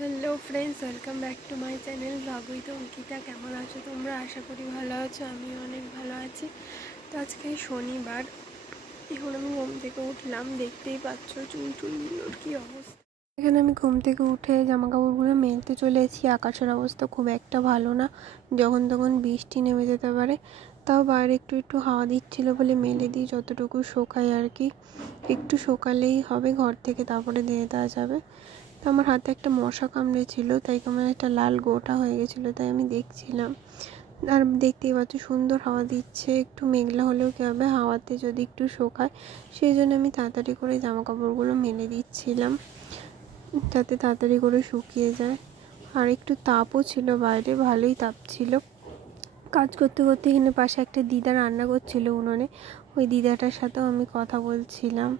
Hello friends, welcome back to my channel blog with Ankita. কেমন আছো তোমরা? আশা করি ভালো আছো। আমি অনেক ভালো আছি। তো আজকে শনিবার, এখন আমি ঘুম থেকে উঠলাম। দেখতেই পাচ্ছ চুলগুলোর কী অবস্থা। এখানে আমি ঘুম থেকে উঠে জামা কাপড়গুলো মেলতে চলে এসেছি। আকাশের অবস্থা খুব একটা ভালো না, যখন তখন বৃষ্টি নেমে যেতে পারে। তাও বাইরে একটু একটু হাওয়া দিচ্ছিল বলে মেলে দিই, যতটুকু শোকাই আর কি। একটু শোকালেই হবে ঘর থেকে, তারপরে দিয়ে দেওয়া যাবে। তো আমার হাতে একটা মশা কামড়েছিল, তাই কেমন একটা লাল গোটা হয়ে গেছিলো, তাই আমি দেখছিলাম। আর দেখতেই পাচ্ছ সুন্দর হাওয়া দিচ্ছে। একটু মেঘলা হলেও কী হবে, হাওয়াতে যদি একটু শোকায়, সেই জন্য আমি তাড়াতাড়ি করে জামা কাপড়গুলো মেলে দিচ্ছিলাম, যাতে তাড়াতাড়ি করে শুকিয়ে যায়। আর একটু তাপও ছিল বাইরে, ভালোই তাপ ছিল। কাজ করতে করতে এখানে পাশে একটা দিদা রান্না করছিল উনুনে, ওই দিদাটার সাথেও আমি কথা বলছিলাম।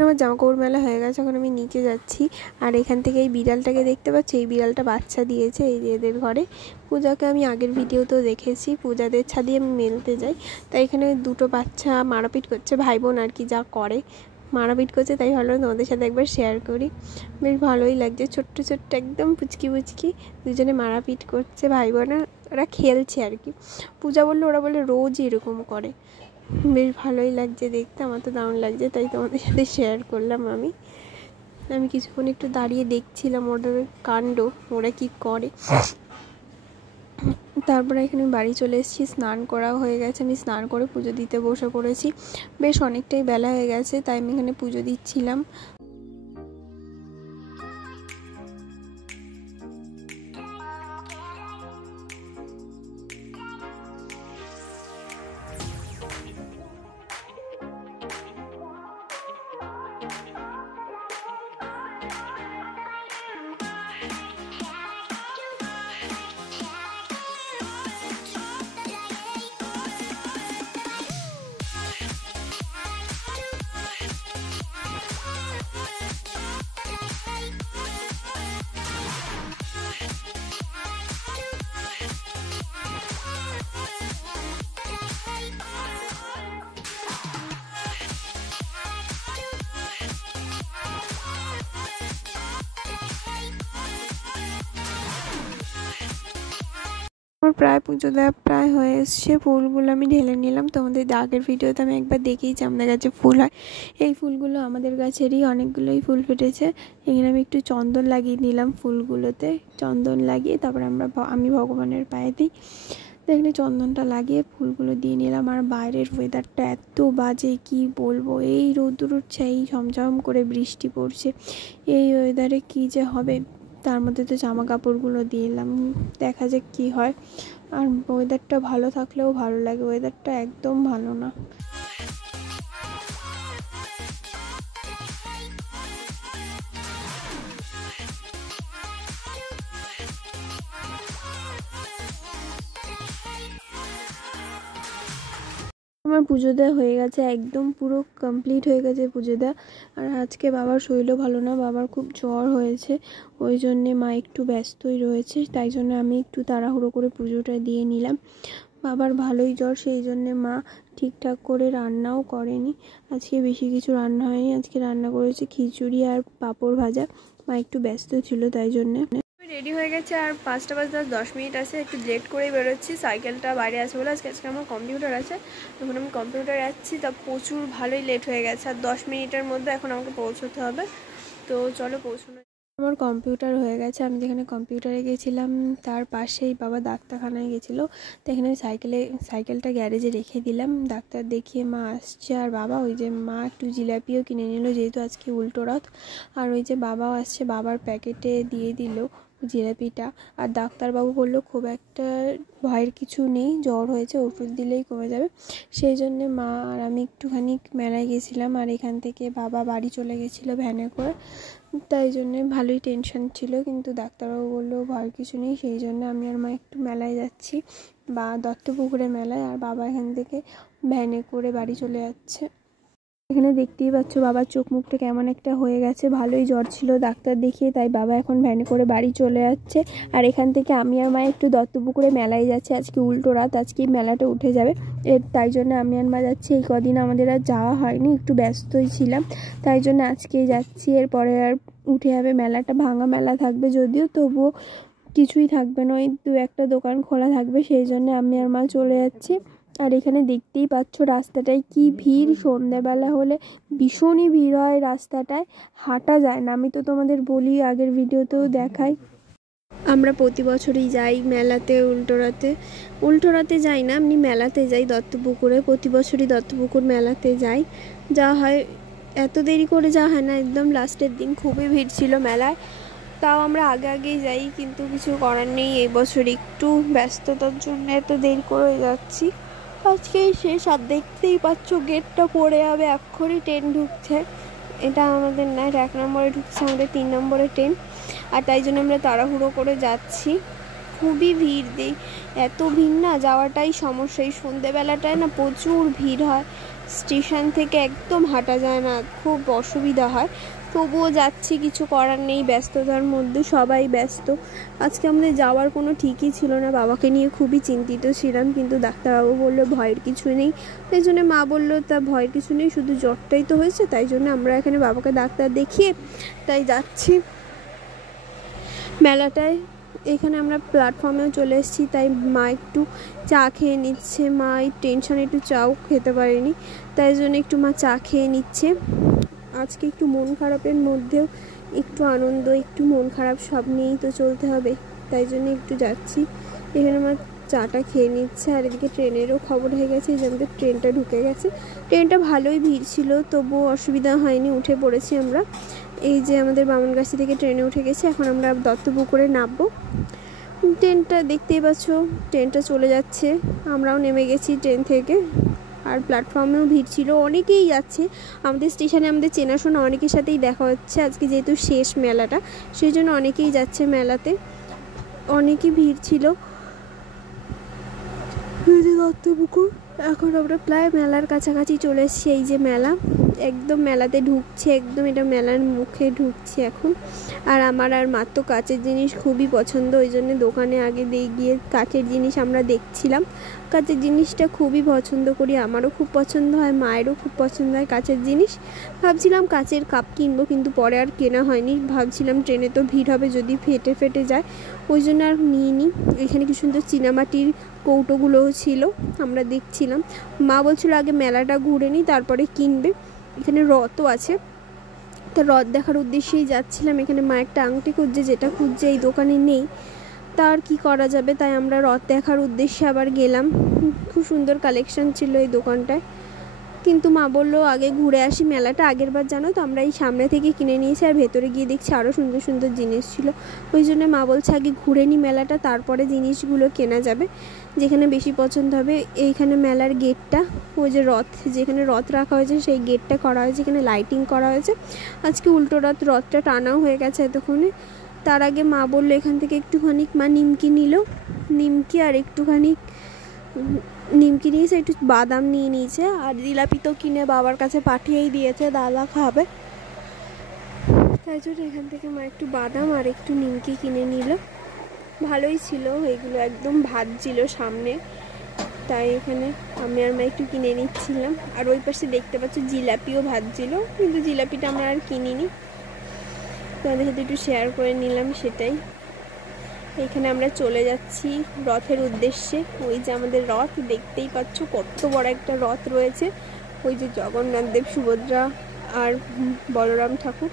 আমার জামাকাপড় মেলা হয়ে গেছে, এখন আমি নিচে যাচ্ছি। আর এখান থেকে এই বিড়ালটাকে দেখতে পাচ্ছি, এই বিড়ালটা বাচ্চা দিয়েছে এই এদের ঘরে। পূজাকে আমি আগের ভিডিওতেও দেখেছি, পূজাদের ছাদে আমি মেলতে যাই। তাই এখানে দুটো বাচ্চা মারাপিট করছে, ভাই বোন আর কি, যা করে মারাপিট করছে। তাই ভালো তোমাদের সাথে একবার শেয়ার করি। বেশ ভালোই লাগছে, ছোট্ট ছোট্ট একদম পুচকি পুচকি দুজনে মারাপিট করছে ভাই বোনা। ওরা খেলছে আর কি। পূজা বললো, ওরা বলে রোজই এরকম করে। বেশ ভালোই লাগছে দেখতে, আমার তো দারুণ লাগছে, তাই তোমাদের সাথে শেয়ার করলাম। আমি কিছুক্ষণ একটু দাঁড়িয়ে দেখছিলাম ওদের কাণ্ড, ওরা কি করে। তারপরে এখানে বাড়ি চলে এসেছি, স্নান করা হয়ে গেছে। আমি স্নান করে পুজো দিতে বসে পড়েছি। বেশ অনেকটাই বেলা হয়ে গেছে, তাই আমি এখানে পুজো দিচ্ছিলাম। আমার প্রায় পুজো দেওয়া প্রায় হয়ে এসছে। ফুলগুলো আমি ঢেলে নিলাম। তোমাদের আগের ভিডিওতে আমি একবার দেখেইছি আমাদের গাছে ফুল হয়। এই ফুলগুলো আমাদের গাছেরই, অনেকগুলোই ফুল ফুটেছে। এখানে আমি একটু চন্দন লাগিয়ে নিলাম ফুলগুলোতে। চন্দন লাগিয়ে তারপর আমি ভগবানের পায়ে দিই। তো এখানে চন্দনটা লাগিয়ে ফুলগুলো দিয়ে নিলাম। আর বাইরের ওয়েদারটা এত বাজে, কি বলবো। এই রোদ্দুর উঠছে, এই ঝমঝম করে বৃষ্টি পড়ছে। এই ওয়েদারে কী যে হবে। তার মধ্যে তো জামা কাপড়গুলো দিয়ে এলাম, দেখা যাক কী হয়। আর ওয়েদারটা ভালো থাকলেও ভালো লাগে, ওয়েদারটা একদম ভালো না। আমার পুজো দেওয়া হয়ে গেছে, একদম পুরো কমপ্লিট হয়ে গেছে পুজো দেওয়া। আর আজকে বাবার শরীরও ভালো না, বাবার খুব জ্বর হয়েছে, ওই জন্যে মা একটু ব্যস্তই রয়েছে। তাই জন্য আমি একটু তাড়াহুড়ো করে পুজোটা দিয়ে নিলাম। বাবার ভালোই জ্বর, সেই জন্যে মা ঠিকঠাক করে রান্নাও করেনি। আজকে বেশি কিছু রান্না হয়নি, আজকে রান্না করেছে খিচুড়ি আর পাঁপড় ভাজা। মা একটু ব্যস্ত ছিল তাই জন্যে। রেডি হয়ে গেছে, আর 5টা বাজতে 10 মিনিট আছে। একটু লেট করেই বেরোচ্ছি, সাইকেলটা বাইরে আছে বলে। আজকে আমার কম্পিউটার আছে, এখন আমি কম্পিউটারে যাচ্ছি। তা প্রচুর ভালোই লেট হয়ে গেছে, আর 10 মিনিটের মধ্যে এখন আমাকে পৌঁছতে হবে। তো চলো পৌঁছানো। আমার কম্পিউটার হয়ে গেছে। আমি যেখানে কম্পিউটারে গেছিলাম তার পাশেই বাবা ডাক্তারখানায় গেছিলো। তো এখানে সাইকেলটা গ্যারেজে রেখে দিলাম। ডাক্তার দেখিয়ে মা আসছে, আর বাবা ওই যে মা একটু জিলাপিও কিনে নিল, যেহেতু আজকে উল্টো রথ। আর ওই যে বাবাও আসছে, বাবার প্যাকেটে দিয়ে দিল জিলাপিটা। আর ডাক্তারবাবু বললো খুব একটা ভয়ের কিছু নেই, জ্বর হয়েছে ওষুধ দিলেই কমে যাবে। সেই জন্যে মা আর আমি একটুখানি মেলায় গেছিলাম, আর এখান থেকে বাবা বাড়ি চলে গেছিলো ভ্যানে করে। তাই জন্যে ভালোই টেনশন ছিল, কিন্তু ডাক্তারবাবু বললো ভয়ের কিছু নেই। সেই জন্য আমি আর মা একটু মেলায় যাচ্ছি, বা দত্তপুকুরে মেলায়, আর বাবা এখান থেকে ভ্যানে করে বাড়ি চলে যাচ্ছে। এখানে দেখতেই পাচ্ছ বাবার চোখ মুখটা কেমন একটা হয়ে গেছে, ভালোই জ্বর ছিল ডাক্তার দেখিয়ে, তাই বাবা এখন ভ্যানে করে বাড়ি চলে যাচ্ছে। আর এখান থেকে আমি আর মা একটু দত্তপুকুরে মেলায় যাচ্ছে, আজকে উল্টো রাত, আজকেই মেলাটা উঠে যাবে, তাই জন্য আমি আর মা যাচ্ছি। এই কদিন আমাদের আর যাওয়া হয়নি, একটু ব্যস্তই ছিলাম, তাই জন্য আজকেই যাচ্ছি। এরপরে আর উঠে যাবে মেলাটা, ভাঙা মেলা থাকবে যদিও, তবুও কিছুই থাকবে না, ওই 2-1টা দোকান খোলা থাকবে, সেই জন্য আমি আর মা চলে যাচ্ছি। আর এখানে দেখতেই পাচ্ছ রাস্তাটায় কি ভিড়, সন্ধ্যাবেলা হলে ভীষণই ভিড় হয় রাস্তাটায়, হাঁটা যায় না। আমি তো তোমাদের বলি, আগের ভিডিওতেও দেখাই, আমরা প্রতি বছরই যাই মেলাতে উল্টো রাতে যাই না, এমনি মেলাতে যাই দত্তপুকুরে, প্রতি বছরই দত্তপুকুর মেলাতে যাই। যা হয় এত দেরি করে যাওয়া হয় না, একদম লাস্টের দিন খুবই ভিড় ছিল মেলায়, তাও আমরা আগেই যাই, কিন্তু কিছু করার নেই, এই বছর একটু ব্যস্ততার জন্য এত দেরি করে যাচ্ছি। আজকেই শেষ, আর দেখতেই পাচ্ছ গেটটা পড়ে যাবে, এক্ষুনি ট্রেন ঢুকছে, এটা আমাদের না, 1 নম্বরে ঢুকছে, আমাদের 3 নম্বরে ট্রেন, আর তাই জন্য আমরা তাড়াহুড়ো করে যাচ্ছি। খুবই ভিড় দিই, এত ভিড় না, যাওয়াটাই সমস্যা। এই সন্ধেবেলাটায় না প্রচুর ভিড় হয়, স্টেশন থেকে একদম হাঁটা যায় না, খুব অসুবিধা হয়, তবুও যাচ্ছি, কিছু করার নেই, ব্যস্ততার মধ্যে সবাই ব্যস্ত। আজকে আমাদের যাওয়ার কোনো ঠিকই ছিল না, বাবাকে নিয়ে খুবই চিন্তিত ছিলাম, কিন্তু ডাক্তারবাবু বললো ভয়ের কিছু নেই, তাই জন্য মা বললো তা ভয়ের কিছু নেই, শুধু জ্বরটাই তো হয়েছে, তাই জন্য আমরা এখানে বাবাকে ডাক্তার দেখিয়ে তাই যাচ্ছি মেলাটায়। এখানে আমরা প্ল্যাটফর্মেও চলে এসেছি, তাই মা একটু চা খেয়ে নিচ্ছে, মা এই টেনশনে একটু চাও খেতে পারেনি, তাই জন্য একটু মা চা খেয়ে নিচ্ছে। আজকে একটু মন খারাপের মধ্যেও একটু আনন্দ, একটু মন খারাপ, সব নিয়েই তো চলতে হবে, তাই জন্য একটু যাচ্ছি। এখানে মা চাটা খেয়ে নিচ্ছে, আর এদিকে ট্রেনেরও খবর হয়ে গেছে, যে আমাদের ট্রেনটা ঢুকে গেছে। ট্রেনটা ভালোই ভিড় ছিল, তবুও অসুবিধা হয়নি, উঠে পড়েছি আমরা। এই যে আমাদের বামনগাছি থেকে ট্রেনে উঠে গেছে, এখন আমরা দত্তপুকুরে নামবো। ট্রেনটা দেখতেই পাচ্ছ, ট্রেনটা চলে যাচ্ছে, আমরাও নেমে গেছি ট্রেন থেকে। আর প্ল্যাটফর্মেও ভিড় ছিল, অনেকেই যাচ্ছে আমাদের স্টেশনে, আমাদের চেনাশোনা অনেকের সাথেই দেখা হচ্ছে, আজকে যেহেতু শেষ মেলাটা, সেই জন্য অনেকেই যাচ্ছে মেলাতে, অনেকই ভিড় ছিল দত্তপুকুর। এখন আমরা প্রায় মেলার কাছাকাছি চলে এসেছি, এই যে মেলা, একদম মেলাতে ঢুকছে, একদম এটা মেলার মুখে ঢুকছে এখন। আর আমার আর মার তো কাচের জিনিস খুবই পছন্দ, ওই জন্য দোকানে আগে দিয়ে গিয়ে কাচের জিনিস আমরা দেখছিলাম। কাচের জিনিসটা খুবই পছন্দ করি, আমারও খুব পছন্দ হয়, মায়েরও খুব পছন্দ হয় কাচের জিনিস। ভাবছিলাম কাচের কাপ কিনবো, কিন্তু পরে আর কেনা হয়নি, ভাবছিলাম ট্রেনে তো ভিড় হবে, যদি ফেটে যায়, ওই জন্য আর নিইনি। এখানে কি সুন্দর চীনামাটির কৌটোগুলোও ছিল, আমরা দেখছিলাম। মা বলছিল আগে মেলাটা ঘুরে নিই, তারপরে কিনবে। এখানে রথও আছে, তো রথ দেখার উদ্দেশ্যেই যাচ্ছিলাম। এখানে মা একটা আংটি খুঁজছে, যেটা খুঁজছে এই দোকানে নেই, তার কি করা যাবে, তাই আমরা রথ দেখার উদ্দেশ্যে আবার গেলাম। খুব সুন্দর কালেকশন ছিল এই দোকানটায়, কিন্তু মা বললো আগে ঘুরে আসি মেলাটা। আগের বার জানো তো আমরা এই সামনে থেকে কিনে নিয়েছি, আর ভেতরে গিয়ে দেখছি আরও সুন্দর সুন্দর জিনিস ছিল, ওই জন্য মা বলছে আগে ঘুরে নিই মেলাটা, তারপরে জিনিসগুলো কেনা যাবে, যেখানে বেশি পছন্দ হবে। এইখানে মেলার গেটটা, ওই যে রথ, যেখানে রথ রাখা হয়েছে সেই গেটটা করা হয়েছে, এখানে লাইটিং করা হয়েছে। আজকে উল্টো রথটা টানাও হয়ে গেছে এতক্ষণে। তার আগে মা বললো এখান থেকে একটুখানি, মা নিমকি নিল, নিমকি আর একটুখানি নিমকি নিয়েছে, একটু বাদাম নিয়ে নিয়েছে, আর জিলাপি তো কিনে বাবার কাছে পাঠিয়েই দিয়েছে, দাদা খাবে, তাই জন্য এখান থেকে মা একটু বাদাম আর একটু নিমকি কিনে নিল। ভালোই ছিল এগুলো, একদম ভাজছিল সামনে, তাই এখানে আমি আর মা একটু কিনে নিচ্ছিলাম। আর ওই পাশে দেখতে পাচ্ছ জিলাপিও ভাজছিল, কিন্তু জিলাপিটা আমরা আর কিনিনি, তাদের সাথে একটু শেয়ার করে নিলাম, সেটাই। এখানে আমরা চলে যাচ্ছি রথের উদ্দেশ্যে। ওই যে আমাদের রথ, দেখতেই পাচ্ছ কত বড় একটা রথ রয়েছে, ওই যে জগন্নাথ দেব, সুভদ্রা আর বলরাম ঠাকুর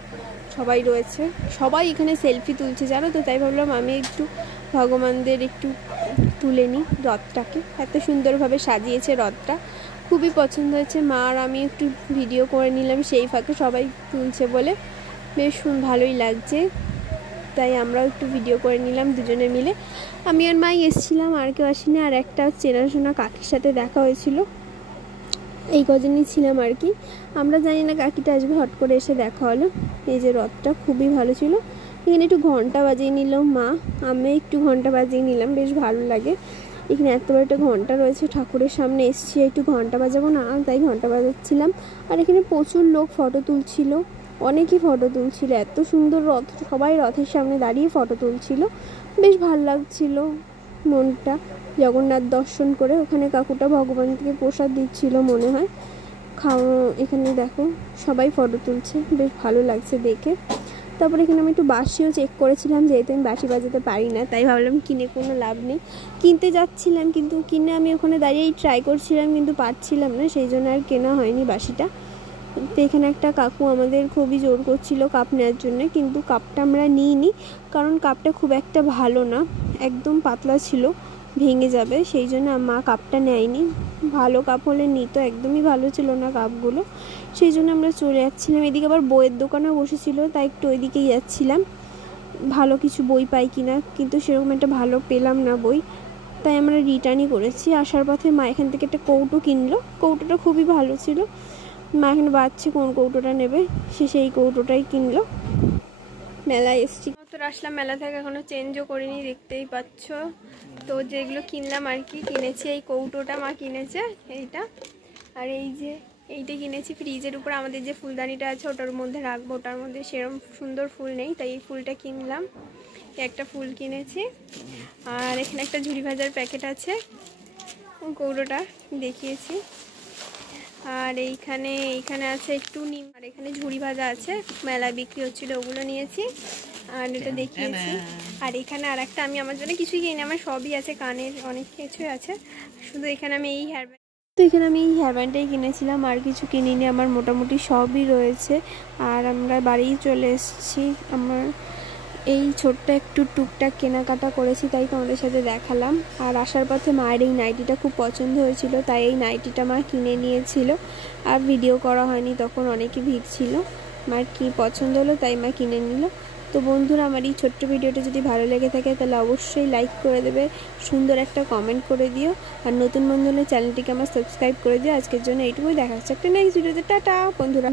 সবাই রয়েছে। সবাই এখানে সেলফি তুলছে জানো তো, তাই ভাবলাম আমি একটু ভগবানদের একটু তুলে নিই রথটাকে। এত সুন্দরভাবে সাজিয়েছে রথটা, খুবই পছন্দ হয়েছে। মা আর আমি একটু ভিডিও করে নিলাম সেই ফাঁকে, সবাই তুলছে বলে বেশ ভালোই লাগছে। তাই আমরাও একটু ভিডিও করে নিলাম দুজনে মিলে। আমি আর মাই এসেছিলাম, আর কেউ আসিনি। আর একটা চেনাশোনা কাকির সাথে দেখা হয়েছিল, এই কদিনই ছিলাম আর কি। আমরা জানি না কাকিটা আসবে, হট করে এসে দেখা হলো। এই যে রথটা খুবই ভালো ছিল। এখানে একটু ঘন্টা বাজিয়ে নিল মা, আমি একটু ঘন্টা বাজিয়ে নিলাম, বেশ ভালো লাগে। এখানে এত বড় একটা ঘন্টা রয়েছে, ঠাকুরের সামনে এসছি, একটু ঘন্টা বাজাবো না, তাই ঘন্টা বাজাচ্ছিলাম। আর এখানে প্রচুর লোক ফটো তুলছিল, অনেকেই ফটো তুলছিল। এত সুন্দর রথ, সবাই রথের সামনে দাঁড়িয়ে ফটো তুলছিল, বেশ ভালো লাগছিল মনটা। জগন্নাথ দর্শন করে ওখানে কাকুটা ভগবানকে প্রসাদ দিচ্ছিল মনে হয়, এখানে দেখো সবাই ফটো তুলছে, বেশ ভালো লাগছে দেখে। তারপরে এখানে আমি একটু বাঁশিও চেক করেছিলাম, যেহেতু আমি বাঁশি বাজাতে পারি না, তাই ভাবলাম কিনে কোনো লাভ নেই। কিনতে যাচ্ছিলাম, কিন্তু কিনে আমি ওখানে দাঁড়িয়েই ট্রাই করছিলাম, কিন্তু পারছিলাম না, সেই জন্য আর কেনা হয়নি বাঁশিটা। তো এখানে একটা কাকু আমাদের খুবই জোর করছিল কাপ নেওয়ার জন্য, কিন্তু কাপটা আমরা নিইনি, কারণ কাপটা খুব একটা ভালো না, একদম পাতলা ছিল, ভেঙে যাবে, সেই জন্য মা কাপটা নেয়নি। ভালো কাপ হলে নিত, একদমই ভালো ছিল না কাপগুলো, সেই জন্য আমরা চলে যাচ্ছিলাম। এদিকে আবার বইয়ের দোকানেও বসেছিল, তাই একটু ওইদিকেই যাচ্ছিলাম, ভালো কিছু বই পাই কিনা, কিন্তু সেরকম একটা ভালো পেলাম না বই, তাই আমরা রিটার্নই করেছি। আসার পথে মা এখান থেকে একটা কৌটো কিনলো, কৌটোটা খুবই ভালো ছিল। মা এখানে বাচ্চা কোন কৌটোটা নেবে, সে সেই কৌটোটাই কিনলো। মেলায় এসছি, তো আসলাম মেলা থেকে, এখনো চেঞ্জও করিনি, দেখতেই পাচ্ছ। তো যেগুলো কিনলাম আর কি, কিনেছি এই কৌটোটা মা কিনেছে এইটা, আর এই যে এইটা কিনেছি ফ্রিজের উপর আমাদের যে ফুলদানিটা আছে ওটার মধ্যে রাখবো, ওটার মধ্যে সেরকম সুন্দর ফুল নেই, তাই এই ফুলটা কিনলাম, একটা ফুল কিনেছি। আর এখানে একটা ঝুড়ি ভাজার প্যাকেট আছে, কৌটোটা দেখিয়েছি। আর এইখানে আছে একটু নিম, আর এখানে ঝুড়ি ভাজা আছে, মেলায় বিক্রি হচ্ছিল, ওগুলো নিয়েছি। আর এটা দেখিয়েছি। আর এখানে আর একটা, আমি আমার জন্য কিছুই কিনি, আমার সবই আছে, কানের অনেক কিছুই আছে, শুধু এখানে আমি এই হেয়ার ব্যান্ড, তো এখানে আমি এই হেয়ার ব্যান্ডটাই কিনেছিলাম, আর কিছু কিনিনি, আমার মোটামুটি সবই রয়েছে। আর আমরা বাড়ি চলে এসেছি, আমার এই ছোট্ট একটু টুকটাক কেনাকাটা করেছি, তাই তোমাদের সাথে দেখালাম। আর আসার পথে মায়ের এই নাইটিটা খুব পছন্দ হয়েছিল, তাই এই নাইটিটা মা কিনে নিয়েছিল, আর ভিডিও করা হয়নি, তখন অনেকই ভিড় ছিল। মার কি পছন্দ হলো তাই মা কিনে নিল। তো বন্ধুরা, আমার এই ছোট্ট ভিডিওটা যদি ভালো লেগে থাকে তাহলে অবশ্যই লাইক করে দেবে, সুন্দর একটা কমেন্ট করে দিও, আর নতুন বন্ধু হলে চ্যানেলটিকে আমার সাবস্ক্রাইব করে দিও। আজকের জন্য এইটুকুই, দেখা হচ্ছে একটা নেক্সট ভিডিওতে। টাটা বন্ধুরা।